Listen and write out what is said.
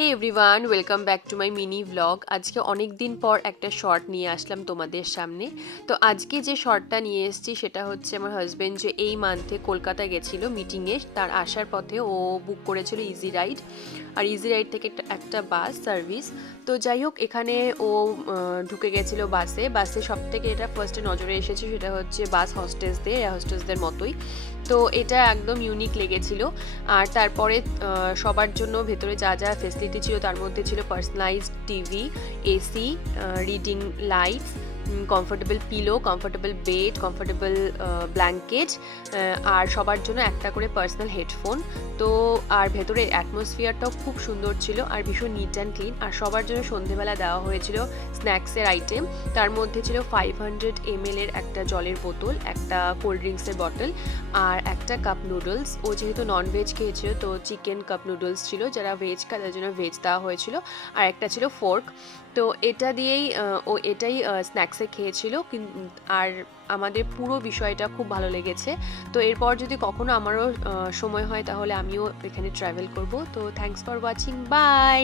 Hey everyone, welcome back to my mini vlog. আজকে অনেক দিন পর একটা শর্ট নিয়ে আসলাম তোমাদের সামনে। তো আজকে যে শর্টটা নিয়ে এসেছি সেটা হচ্ছে আমার হাজব্যান্ড যে এই মান্থে কলকাতা গেছিলো মিটিংয়ে, তার আসার পথে ও বুক করেছিল ইজি রাইড। আর ইজি রাইড থেকে একটা বাস সার্ভিস। তো যাই হোক, এখানে ও ঢুকে গেছিলো বাসে সব থেকে এটা ফার্স্টে নজরে এসেছে, সেটা হচ্ছে বাস হোস্টেসদের মতোই। তো এটা একদম ইউনিক লেগেছিল। আর তারপরে সবার জন্য ভেতরে যা যা ফেসিলিটি ছিল তার মধ্যে ছিল personalised TV, AC, reading lights, comfortable pillow, comfortable bed, comfortable blanket, আর সবার জন্য একটা করে পার্সোনাল হেডফোন। তো আর ভেতরের অ্যাটমসফিয়ারটাও খুব সুন্দর ছিল আর ভীষণ নিট অ্যান্ড ক্লিন। আর সবার জন্য সন্ধেবেলা দেওয়া হয়েছিল স্ন্যাক্সের আইটেম। তার মধ্যে ছিল 500 ml এর একটা জলের বোতল, একটা কোল্ড ড্রিঙ্কসের বটল, আর একটা কাপ নুডলস। ও যেহেতু নন ভেজ খেয়েছিল তো চিকেন কাপ নুডলস ছিল, যারা ভেজ খায় তাদের জন্য ভেজ দেওয়া হয়েছিল। আর একটা ছিল ফোর্ক। তো এটা দিয়েই ও এটাই স্ন্যাক্সে খেয়েছিল। আর আমাদের পুরো বিষয়টা খুব ভালো লেগেছে। তো এরপর যদি কখনো আমারও সময় হয় তাহলে আমিও এখানে ট্রাভেল করব। তো থ্যাঙ্কস ফর ওয়াচিং, বাই।